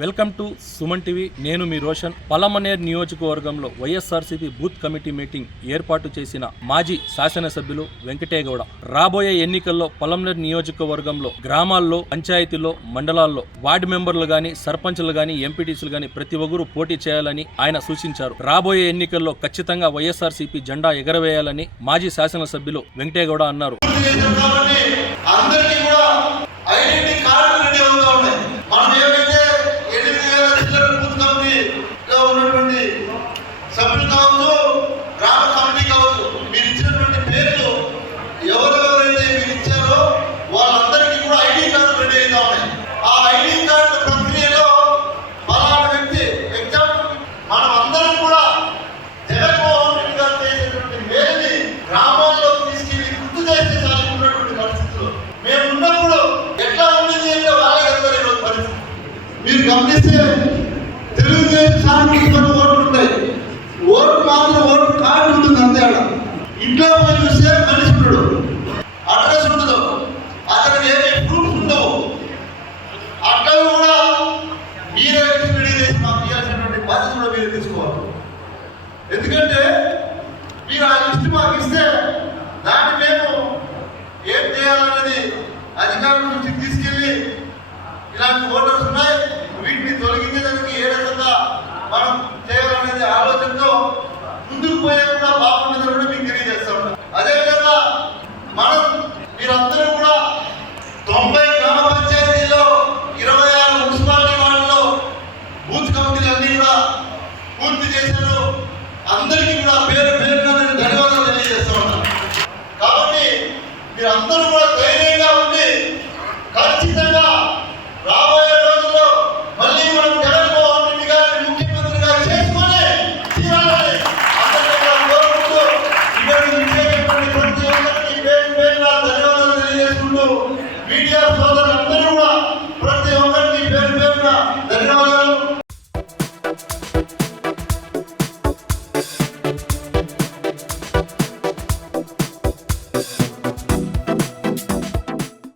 Welcome to Suman TV. నేను మీ రోషన్. పలమనేర్ నియోజకవర్గంలో YSRCP booth committee meeting ఏర్పాటు చేసిన మాజీ శాసనసభ్యులు వెంకటేగౌడ రాబోయే ఎన్నికల్లో పలమనేర్ నియోజకవర్గంలో గ్రామాల్లో, పంచాయతీల్లో, మండలాల్లో వార్డు మెంబర్లు గాని, సర్పంచ్లు గాని, ఎంపీటీసీలు గాని ప్రతి ఒక్కరూ పోటీ చేయాలని ఆయన సూచించారు. రాబోయే ఎన్నికల్లో ఖచ్చితంగా వైఎస్ఆర్సీపీ జెండా ఎగరవేయాలని మాజీ శాసనసభ్యులు వెంకటేగౌడ అన్నారు. సభ్యులు కావచ్చు, గ్రామ కమిటీ కావచ్చు, మీరు ఇచ్చినటువంటి పేర్లు ఎవరెవరైతే మీరు ఇచ్చారో వాళ్ళందరికీ కూడా ఐడి కార్డు రెడీ అవుతా ఉన్నాయి. ఆ ఐడి కార్డు ప్రక్రియలో పలానా వ్యక్తి ఎగ్జాంపుల్ మనం అందరం కూడా జగన్మోహన్ రెడ్డి గారు చేసేటువంటి మేలుని గ్రామాల్లో తీసుకెళ్లి గుర్తు చేస్తే సాగుతున్నటువంటి పరిస్థితులు మేము ఉన్నప్పుడు ఎట్లా ఉండేది అంటే వాళ్ళే కదా ఈరోజు పరిస్థితి. మీరు గమనిస్తే తెలుగుదేశం సానుభూతి ఓట్లు ఉంటాయి, ఓటు మాత్రం ఓటు కార్డు ఉంటుంది అంతే. ఇంట్లో పోయి చూస్తే మనిషి ఉండడు, అడ్రస్ ఉండదు, అతనికి ఏమి ప్రూఫ్స్ ఉండవు. అట్లా కూడా మీరే రెడీ చేసి మాకు ఇవ్వాల్సినటువంటి బాధ్యత కూడా మీరు తీసుకోవాలి. ఎందుకంటే